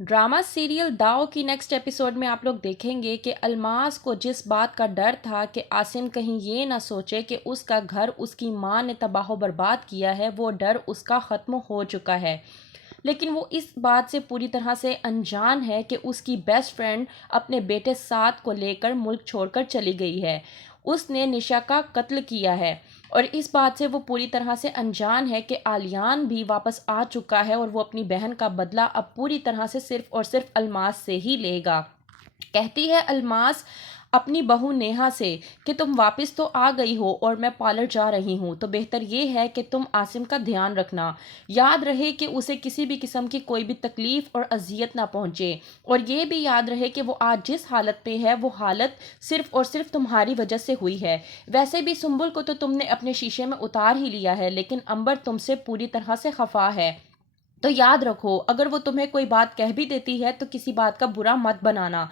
Drama serial दाव की next episode में आप लोग देखेंगे कि अलमास को जिस बात का डर था कि आसिम कहीं ये ना सोचे कि उसका घर उसकी माँ ने तबाह बर्बाद किया है, वो डर उसका ख़त्म हो चुका है। लेकिन वो इस बात से पूरी तरह से अनजान है कि उसकी बेस्ट फ्रेंड अपने बेटे साद को लेकर मुल्क छोड़कर चली गई है। उसने निशा का कत्ल किया है और इस बात से वो पूरी तरह से अनजान है कि आलियान भी वापस आ चुका है और वो अपनी बहन का बदला अब पूरी तरह से सिर्फ और सिर्फ अलमास से ही लेगा। कहती है अलमास अपनी बहू नेहा से कि तुम वापस तो आ गई हो और मैं पार्लर जा रही हूँ, तो बेहतर ये है कि तुम आसिम का ध्यान रखना। याद रहे कि उसे किसी भी किस्म की कोई भी तकलीफ़ और अजियत ना पहुँचे, और ये भी याद रहे कि वो आज जिस हालत पे है वो हालत सिर्फ और सिर्फ तुम्हारी वजह से हुई है। वैसे भी सुंबुल को तो तुमने अपने शीशे में उतार ही लिया है, लेकिन अंबर तुमसे पूरी तरह से खफा है। तो याद रखो, अगर वो तुम्हें कोई बात कह भी देती है तो किसी बात का बुरा मत बनाना।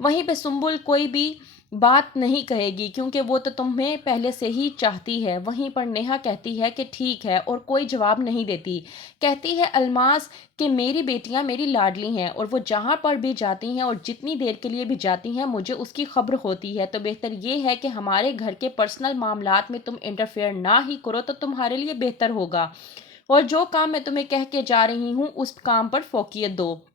वहीं पे सुंबुल कोई भी बात नहीं कहेगी क्योंकि वो तो तुम्हें पहले से ही चाहती है। वहीं पर नेहा कहती है कि ठीक है और कोई जवाब नहीं देती। कहती है अलमास कि मेरी बेटियां मेरी लाडली हैं और वो जहाँ पर भी जाती हैं और जितनी देर के लिए भी जाती हैं मुझे उसकी खबर होती है, तो बेहतर ये है कि हमारे घर के पर्सनल मामलात में तुम इंटरफेयर ना ही करो तो तुम्हारे लिए बेहतर होगा। और जो काम मैं तुम्हें कह के जा रही हूँ उस काम पर फोकियत दो।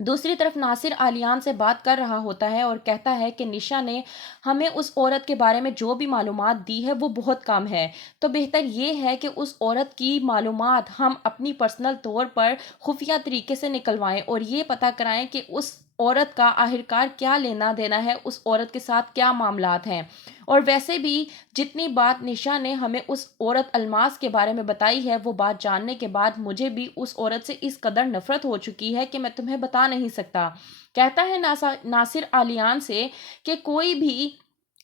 दूसरी तरफ नासिर आलियान से बात कर रहा होता है और कहता है कि निशा ने हमें उस औरत के बारे में जो भी मालूमात दी है वो बहुत कम है, तो बेहतर ये है कि उस औरत की मालूमात हम अपनी पर्सनल तौर पर खुफिया तरीके से निकलवाएं और ये पता कराएं कि उस औरत का आखिरकार क्या लेना देना है, उस औरत के साथ क्या मामलात हैं। और वैसे भी जितनी बात निशा ने हमें उस औरत अलमास के बारे में बताई है वो बात जानने के बाद मुझे भी उस औरत से इस कदर नफरत हो चुकी है कि मैं तुम्हें बता नहीं सकता। कहता है नासिर आलियान से कि कोई भी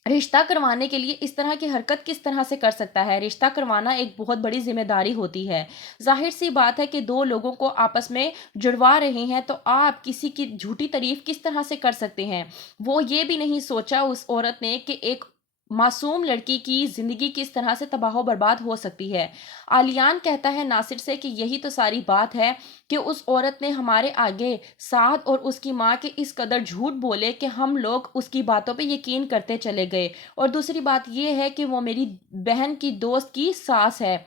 रिश्ता करवाने के लिए इस तरह की हरकत किस तरह से कर सकता है। रिश्ता करवाना एक बहुत बड़ी जिम्मेदारी होती है। जाहिर सी बात है कि दो लोगों को आपस में जुड़वा रहे हैं, तो आप किसी की झूठी तारीफ किस तरह से कर सकते हैं। वो ये भी नहीं सोचा उस औरत ने कि एक मासूम लड़की की जिंदगी किस तरह से तबाह बर्बाद हो सकती है। आलियान कहता है नासिर से कि यही तो सारी बात है कि उस औरत ने हमारे आगे साद और उसकी माँ के इस कदर झूठ बोले कि हम लोग उसकी बातों पे यकीन करते चले गए। और दूसरी बात यह है कि वो मेरी बहन की दोस्त की सास है,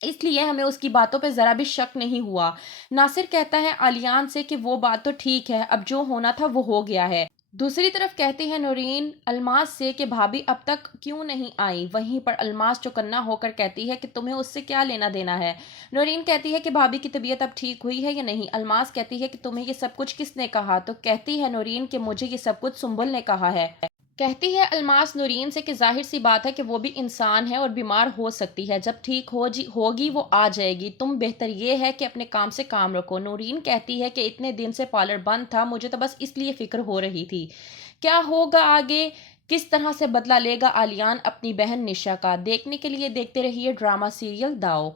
इसलिए हमें उसकी बातों पे ज़रा भी शक नहीं हुआ। नासिर कहता है आलियान से कि वो बात तो ठीक है, अब जो होना था वो हो गया है। दूसरी तरफ कहती है नौरीन अलमास से कि भाभी अब तक क्यों नहीं आई। वहीं पर अलमास चौकन्ना होकर कहती है कि तुम्हें उससे क्या लेना देना है। नौरीन कहती है कि भाभी की तबीयत अब ठीक हुई है या नहीं। अलमास कहती है कि तुम्हें ये सब कुछ किसने कहा, तो कहती है नौरीन कि मुझे ये सब कुछ सुंबुल ने कहा है। कहती है अलमास नूरीन से कि जाहिर सी बात है कि वो भी इंसान है और बीमार हो सकती है, जब ठीक होगी वो आ जाएगी। तुम बेहतर ये है कि अपने काम से काम रखो। नूरीन कहती है कि इतने दिन से पार्लर बंद था, मुझे तो बस इसलिए फिक्र हो रही थी क्या होगा आगे, किस तरह से बदला लेगा आलियान अपनी बहन निशा का। देखने के लिए देखते रहिए ड्रामा सीरियल दाव।